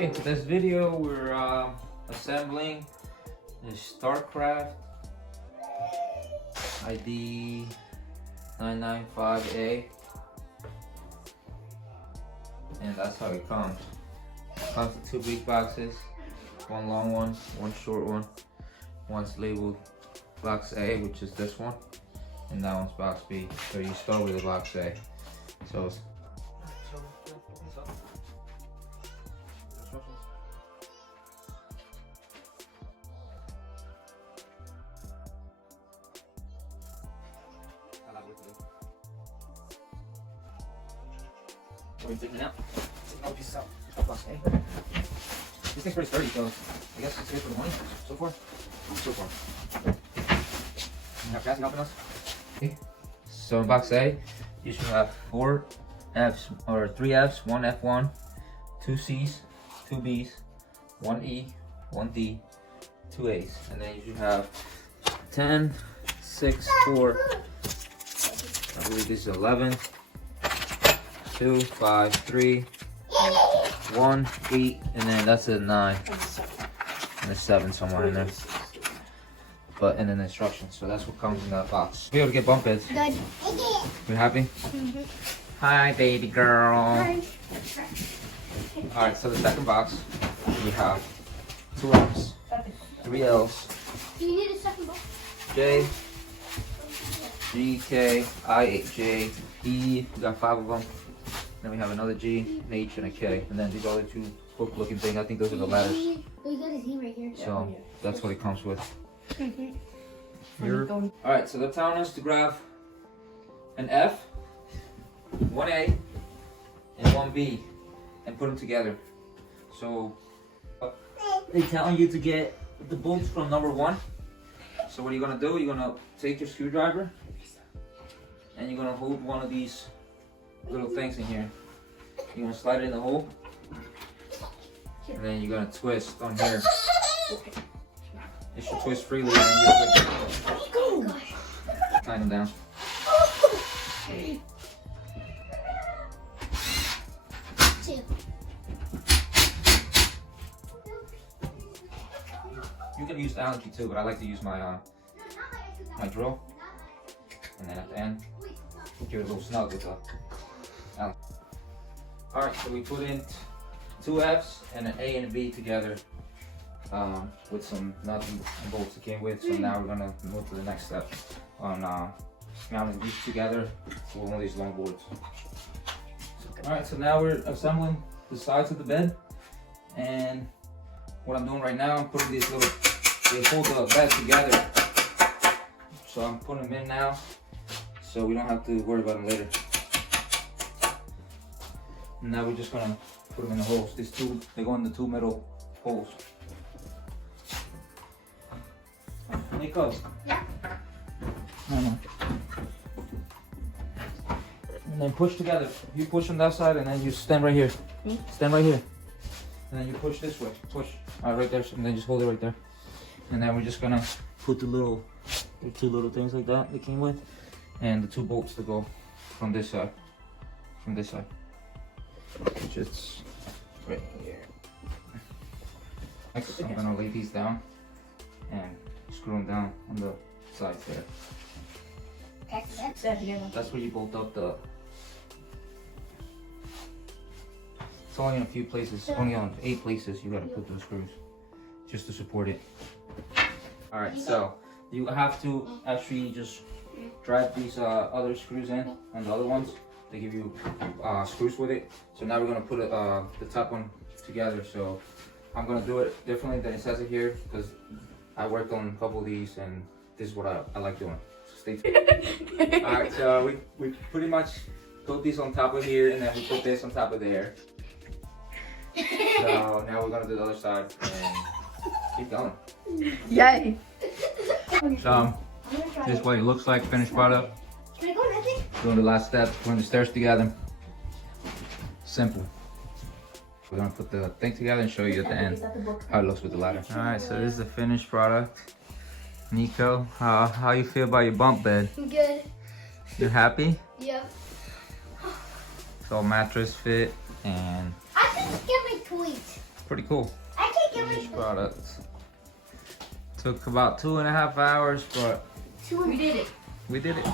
Okay, in today's video we're assembling the StarCraft ID 995A, and that's how it comes. It comes in 2 big boxes, one long one, one short one. One's labeled box A, which is this one, and that one's box B. So you start with the box A. So it's what are you taking out? Taking out pieces out. Box A. This thing's pretty sturdy, so I guess it's good for the money so far. So far. You have Cassie helping us? Okay. So in box A, you should have 4 Fs or 3 Fs, 1 F1, 2 Cs, 2 Bs, 1 E, 1 D, 2 A's, and then you should have 10, 6, 4. I believe this is 11, 2, 5, 3, 1, 8, and then that's a 9, and a 7 somewhere in there. But in the instructions, so that's what comes in that box. Be able to get bunk beds. Good. You happy? Mm-hmm. Hi, baby girl. Hi. All right, so the second box, we have 2 F's, 3 L's. Do you need a second box? J, G, K, I, J, E. We got 5 of them. Then we have another G, an H, and a K. And then these other 2 book-looking things, I think those are the letters. We got a Z right here. So that's what it comes with. Alright, so they're telling us to grab an F, 1A, and 1B, and put them together. So they're telling you to get the bolts from number 1. So what are you gonna do? You're gonna take your screwdriver and you're gonna hold one of these little things in here. You're gonna slide it in the hole, and then you're gonna twist on here. It should twist freely, and then you just tighten them down. You can use the Allen key too, but I like to use my my drill, and then at the end, give it a little snug with the Allen. All right, so we put in 2 Fs and an A and a B together. With some nuts and bolts that came with. So now we're gonna move to the next step on mounting these together with one of these long boards. Alright, so now we're assembling the sides of the bed, and what I'm doing right now, I'm putting these little, they hold the bed together. So I'm putting them in now so we don't have to worry about them later. And now we're just gonna put them in the holes. These 2, they go in the 2 middle holes. Nico. Yeah. No. And then push together. You push on that side, and then you stand right here. Stand right here. And then you push this way. Push. All right, right there. And then just hold it right there. And then we're just gonna put the 2 little things like that came with, and the 2 bolts to go from this side. From this side. Just right here. Next, I'm gonna lay these down and screw them down on the sides there. That's where you bolt up the... It's only in a few places, only on 8 places you gotta put those screws just to support it. Alright, so you have to actually just drive these other screws in on the other ones. They give you screws with it. So now we're gonna put the top one together. So I'm gonna do it differently than it says it here, because I worked on a couple of these, and this is what I like doing. So stay tuned. Alright, so we pretty much put these on top of here, and then we put this on top of there. So now we're gonna do the other side and keep going. Yay! So this is what it looks like, finished product. Can I go nothing? Doing the last step, putting the stairs together. Simple. We're gonna put the thing together and show you at the end how it looks with the ladder. All right, so this is the finished product. Nico, how you feel about your bunk bed? Good. You happy? Yep. It's all mattress fit, and I can get my toys. pretty cool. I can't get Finished my product. Took about 2.5 hours, but We did it. we did it.